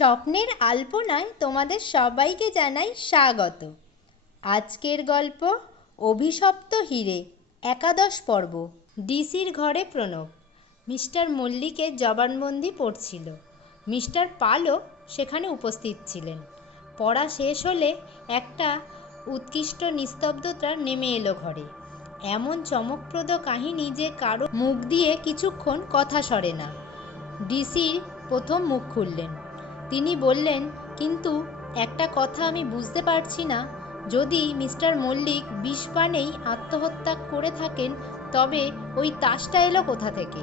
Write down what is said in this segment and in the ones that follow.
স্বপ্নের আলপনায় তোমাদের সবাইকে জানাই স্বাগত। আজকের গল্প, অভিশপ্ত হিরে, একাদশ পর্ব, ডিসির ঘরে প্রণব। মিস্টার মল্লিকের জবানবন্দি পড়ছিল। মিস্টার পালও সেখানে উপস্থিত ছিলেন। পড়া শেষ হলে একটা উৎকৃষ্ট নিস্তব্ধতা নেমে এলো ঘরে। এমন চমকপ্রদ কাহিনী যে কারও মুখ দিয়ে কিছুক্ষণ কথা সরে না। ডিসি প্রথম মুখ খুললেন। তিনি বললেন, কিন্তু একটা কথা আমি বুঝতে পারছি না। যদি মিস্টার মল্লিক বিষ পানেই আত্মহত্যা করে থাকেন, তবে ওই তাসটা এলো কোথা থেকে?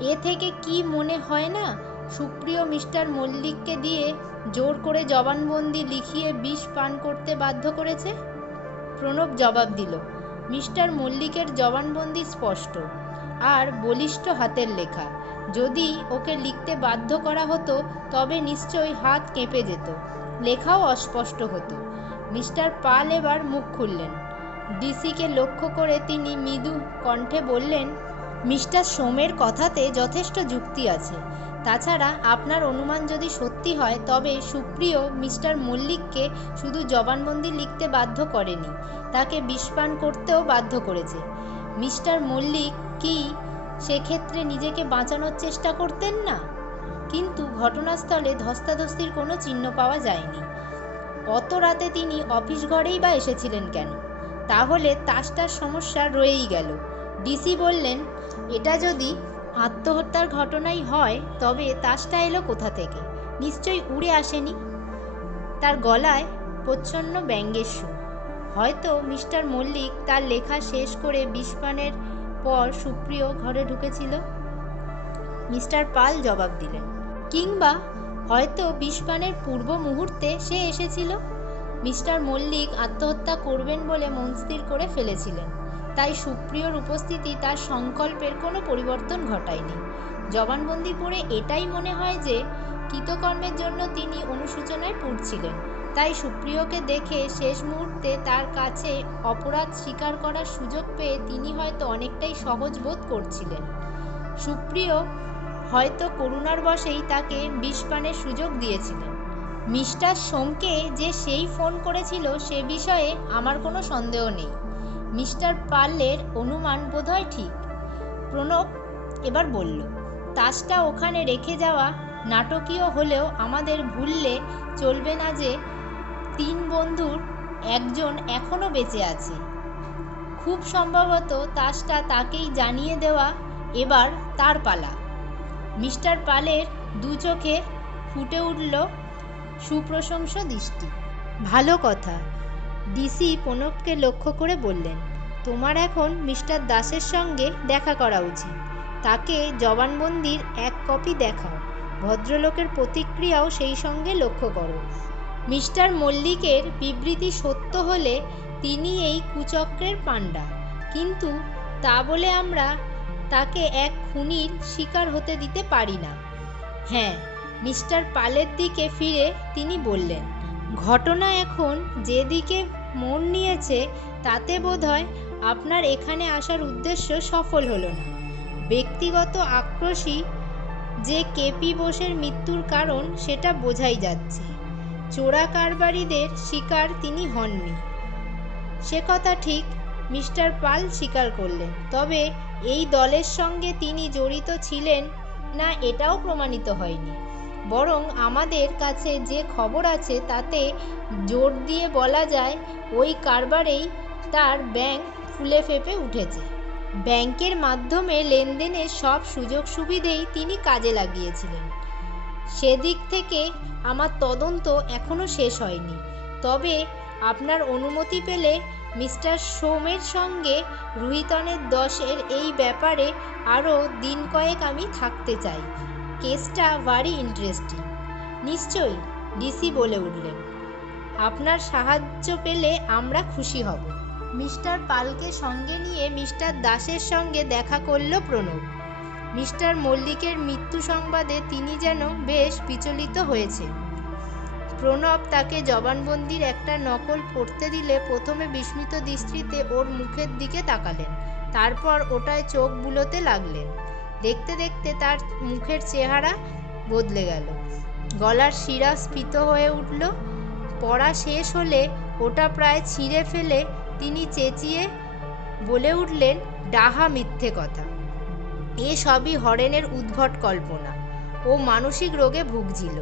এ থেকে কি মনে হয় না? সুপ্রিয় মিস্টার মল্লিককে দিয়ে জোর করে জবানবন্দি লিখিয়ে বিষ পান করতে বাধ্য করেছে? প্রণব জবাব দিল, মিস্টার মল্লিকের জবানবন্দি স্পষ্ট। আর বলিষ্ঠ হাতের লেখা। যদি ওকে লিখতে বাধ্য করা হতো, তবে নিশ্চয়ই হাত কেঁপে যেত। লেখাও অস্পষ্ট হতো। মিস্টার পাল এবার মুখ খুললেন। ডিসিকে লক্ষ্য করে তিনি মৃদু কণ্ঠে বললেন, মিস্টার সোমের কথাতে যথেষ্ট যুক্তি আছে। তাছাড়া আপনার অনুমান যদি সত্যি হয়, তবে সুপ্রিয় মিস্টার মল্লিককে শুধু জবানবন্দি লিখতে বাধ্য করেনি। তাকে বিষপান করতেও বাধ্য করেছে। মিস্টার মল্লিক কি? সেক্ষেত্রে নিজেকে বাঁচানোর চেষ্টা করতেন না? কিন্তু ঘটনাস্থলে ধস্তাধস্তির কোনো চিহ্ন পাওয়া যায়নি। অত রাতে তিনি অফিস ঘরেই বা এসেছিলেন কেন? তাহলে তাসটার সমস্যা রয়েই গেল। ডিসি বললেন, এটা যদি আত্মহত্যার ঘটনাই হয়, তবে তাসটা এলো কোথা থেকে? নিশ্চয়ই উড়ে আসেনি? তার গলায় প্রচ্ছন্ন ব্যঙ্গের সুর। হয়তো মিস্টার মল্লিক তার লেখা শেষ করে বিষপানের পর সুপ্রিয় ঘরে ঢুকেছিল। মিস্টার পাল জবাব দিলেন, কিংবা হয়তো বিষপানের পূর্ব মুহূর্তে সে এসেছিল? মিস্টার মল্লিক আত্মহত্যা করবেন বলে মন স্থির করে ফেলেছিলেন। তাই সুপ্রিয়র উপস্থিতি তার সংকল্পের কোনো পরিবর্তন ঘটায়নি। জবানবন্দি পড়ে এটাই মনে হয় যে কৃতকর্মের জন্য তিনি অনুশোচনায় পুড়ছিলেন। তাই সুপ্রিয়কে দেখে শেষ মুহূর্তে তার কাছে অপরাধ স্বীকার করার সুযোগ পেয়ে তিনি হয়তো অনেকটাই সহজ বোধ করছিলেন। সুপ্রিয় হয়তো করুণার বশেই তাকে বিষপানের সুযোগ দিয়েছিলেন। মিস্টার সোমকে যে সেই ফোন করেছিল সে বিষয়ে আমার কোনো সন্দেহ নেই। মিস্টার পার্লের অনুমান বোধহয় ঠিক। প্রণব এবার বলল, তাসটা ওখানে রেখে যাওয়া নাটকীয় হলেও আমাদের ভুললে চলবে না যে তিন বন্ধুর একজন এখনও বেঁচে আছে। খুব সম্ভবত তাসটা তাকেই জানিয়ে দেওয়া এবার তার পালা। মিস্টার পালের দু চোখে ফুটে উঠল সুপ্রশংস দৃষ্টি। ভালো কথা, ডিসি প্রণবকে লক্ষ্য করে বললেন, তোমার এখন মিস্টার দাসের সঙ্গে দেখা করা উচিত। তাকে জবানবন্দির এক কপি দেখাও। ভদ্রলোকের প্রতিক্রিয়াও সেই সঙ্গে লক্ষ্য করো। মিস্টার মল্লিকের বিবৃতি সত্য হলে তিনি এই কুচক্রের পাণ্ডা। কিন্তু তা বলে আমরা তাকে এক খুনির শিকার হতে দিতে পারি না। হ্যাঁ মিস্টার পালের দিকে ফিরে তিনি বললেন, ঘটনা এখন যেদিকে মন নিয়েছে তাতে বোধহয় আপনার এখানে আসার উদ্দেশ্য সফল হলো না। ব্যক্তিগত আক্রোশই যে কেপি বোসের মৃত্যুর কারণ সেটা বোঝাই যাচ্ছে। চোরা কারবারিদের শিকার তিনি হননি। সে কথা ঠিক মিস্টার পাল স্বীকার করলেন, তবে এই দলের সঙ্গে তিনি জড়িত ছিলেন না এটাও প্রমাণিত হয়নি। বরং আমাদের কাছে যে খবর আছে তাতে জোর দিয়ে বলা যায়, ওই কারবারেই তার ব্যাংক ফুলে ফেপে উঠেছে। ব্যাংকের মাধ্যমে লেনদেনের সব সুযোগ সুবিধেই তিনি কাজে লাগিয়েছিলেন। সেদিক থেকে আমার তদন্ত এখনও শেষ হয়নি। তবে আপনার অনুমতি পেলে মিস্টার সোমের সঙ্গে রুহিতনের দশের এই ব্যাপারে আরও দিন কয়েক আমি থাকতে চাই। কেসটা ভারি ইন্টারেস্টিং। নিশ্চয়ই ডিসি বলে উঠলেন। আপনার সাহায্য পেলে আমরা খুশি হব। মিস্টার পালকে সঙ্গে নিয়ে মিস্টার দাসের সঙ্গে দেখা করল প্রণব। মিস্টার মল্লিকের মৃত্যু সংবাদে তিনি যেন বেশ বিচলিত হয়েছে। প্রণব তাকে জবানবন্দির একটা নকল পড়তে দিলে প্রথমে বিস্মিত দৃষ্টিতে ওর মুখের দিকে তাকালেন, তারপর ওটায় চোখ বুলোতে লাগলেন। দেখতে দেখতে তার মুখের চেহারা বদলে গেল। গলার শিরা স্ফীত হয়ে উঠল। পড়া শেষ হলে ওটা প্রায় ছিঁড়ে ফেলে তিনি চেঁচিয়ে বলে উঠলেন, ডাহা মিথ্যে কথা। এ সবই হরেনের উদ্ভট কল্পনা ও মানসিক রোগে ভুগছিল।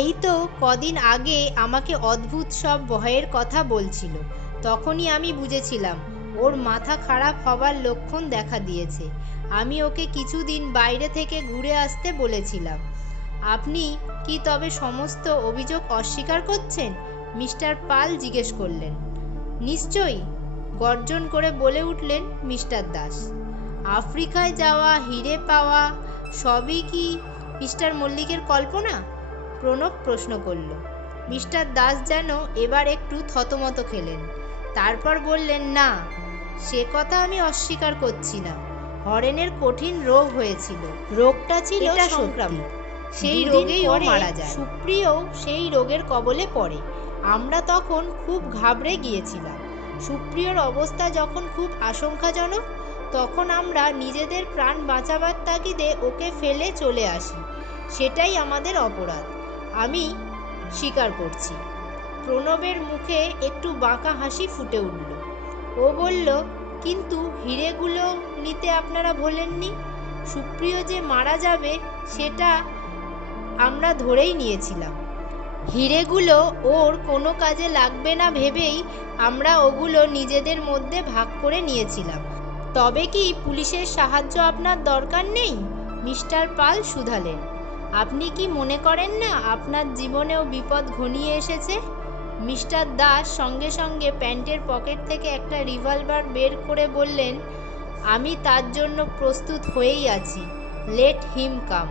এই তো কদিন আগে আমাকে অদ্ভুত সব ভয়ের কথা বলছিল, তখনই আমি বুঝেছিলাম ওর মাথা খারাপ হবার লক্ষণ দেখা দিয়েছে। আমি ওকে কিছুদিন বাইরে থেকে ঘুরে আসতে বলেছিলাম, আপনি কি তবে সমস্ত অভিযোগ অস্বীকার করছেন? মিস্টার পাল জিজ্ঞেস করলেন। নিশ্চয়ই, গর্জন করে বলে উঠলেন মিস্টার দাস। আফ্রিকায় যাওয়া হিরে পাওয়া সবই কি মিস্টার মল্লিকের কল্পনা? প্রণব প্রশ্ন করল। মিস্টার দাস যেন এবার একটু থতমত খেলেন। তারপর বললেন না সে কথা আমি অস্বীকার করছি না। হরেনের কঠিন রোগ হয়েছিল। রোগটা ছিল সংক্রামক। সেই রোগেই ও মারা যায়। সুপ্রিয় সেই রোগের কবলে পড়ে। আমরা তখন খুব ঘাবড়ে গিয়েছিলাম। সুপ্রিয়র অবস্থা যখন খুব আশঙ্কাজনক তখন আমরা নিজেদের প্রাণ বাঁচাবার তাগিদে ওকে ফেলে চলে আসি। সেটাই আমাদের অপরাধ। আমি স্বীকার করছি। প্রণবের মুখে একটু বাঁকা হাসি ফুটে উঠল। ও বলল, কিন্তু হিরেগুলো নিতে আপনারা ভোলেননি? সুপ্রিয় যে মারা যাবে, সেটা আমরা ধরেই নিয়েছিলাম। হিরেগুলো ওর কোনো কাজে লাগবে না ভেবেই আমরা ওগুলো নিজেদের মধ্যে ভাগ করে নিয়েছিলাম। তবে কি পুলিশের সাহায্য আপনার দরকার নেই? মিস্টার পাল শুধালেন। আপনি কি মনে করেন না আপনার জীবনেও বিপদ ঘনিয়ে এসেছে? মিস্টার দাস সঙ্গে সঙ্গে প্যান্টের পকেট থেকে একটা রিভলভার বের করে বললেন, আমি তার জন্য প্রস্তুত হয়েই আছি। Let him come.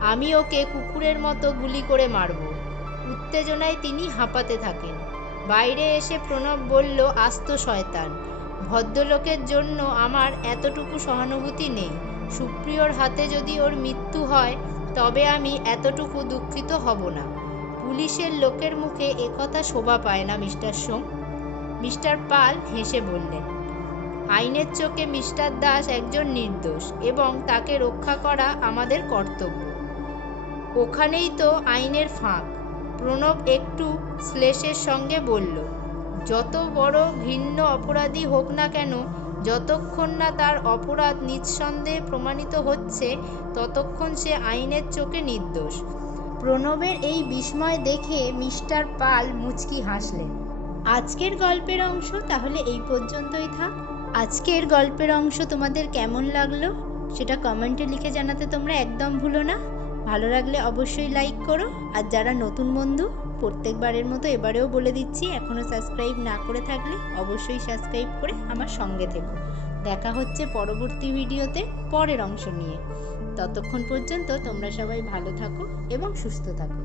আমি ওকে কুকুরের মতো গুলি করে মারব। উত্তেজনায় তিনি হাঁপাতে থাকেন। বাইরে এসে প্রণব বলল, আস্ত শয়তান ভদ্রলোকের জন্য আমার এতটুকু সহানুভূতি নেই। সুপ্রিয়র হাতে যদি ওর মৃত্যু হয়, তবে আমি এতটুকু দুঃখিত হব না। পুলিশের লোকের মুখে একথা শোভা পায় না, মিস্টার সোম। মিস্টার পাল হেসে বললেন, আইনের চোখে মিস্টার দাস একজন নির্দোষ এবং তাকে রক্ষা করা আমাদের কর্তব্য। ওখানেই তো আইনের ফাঁক। প্রণব একটু শ্লেষের সঙ্গে বলল যত বড় ঘৃণ্য অপরাধী হোক না কেন, যতক্ষণ না তার অপরাধ নিঃসন্দেহে প্রমাণিত হচ্ছে, ততক্ষণ সে আইনের চোখে নির্দোষ। প্রণবের এই বিস্ময় দেখে মিস্টার পাল মুচকি হাসলেন। আজকের গল্পের অংশ তাহলে এই পর্যন্তই থাক। আজকের গল্পের অংশ তোমাদের কেমন লাগল? সেটা কমেন্টে লিখে জানাতে তোমরা একদম ভুলো না। ভালো লাগলে অবশ্যই লাইক করো। আর যারা নতুন বন্ধু, প্রত্যেকবারের মতো এবারেও বলে দিচ্ছি এখনও সাবস্ক্রাইব না করে থাকলে অবশ্যই সাবস্ক্রাইব করে আমার সঙ্গে থেকো। দেখা হচ্ছে পরবর্তী ভিডিওতে পরের অংশ নিয়ে। ততক্ষণ পর্যন্ত তোমরা সবাই ভালো থাকো এবং সুস্থ থাকো।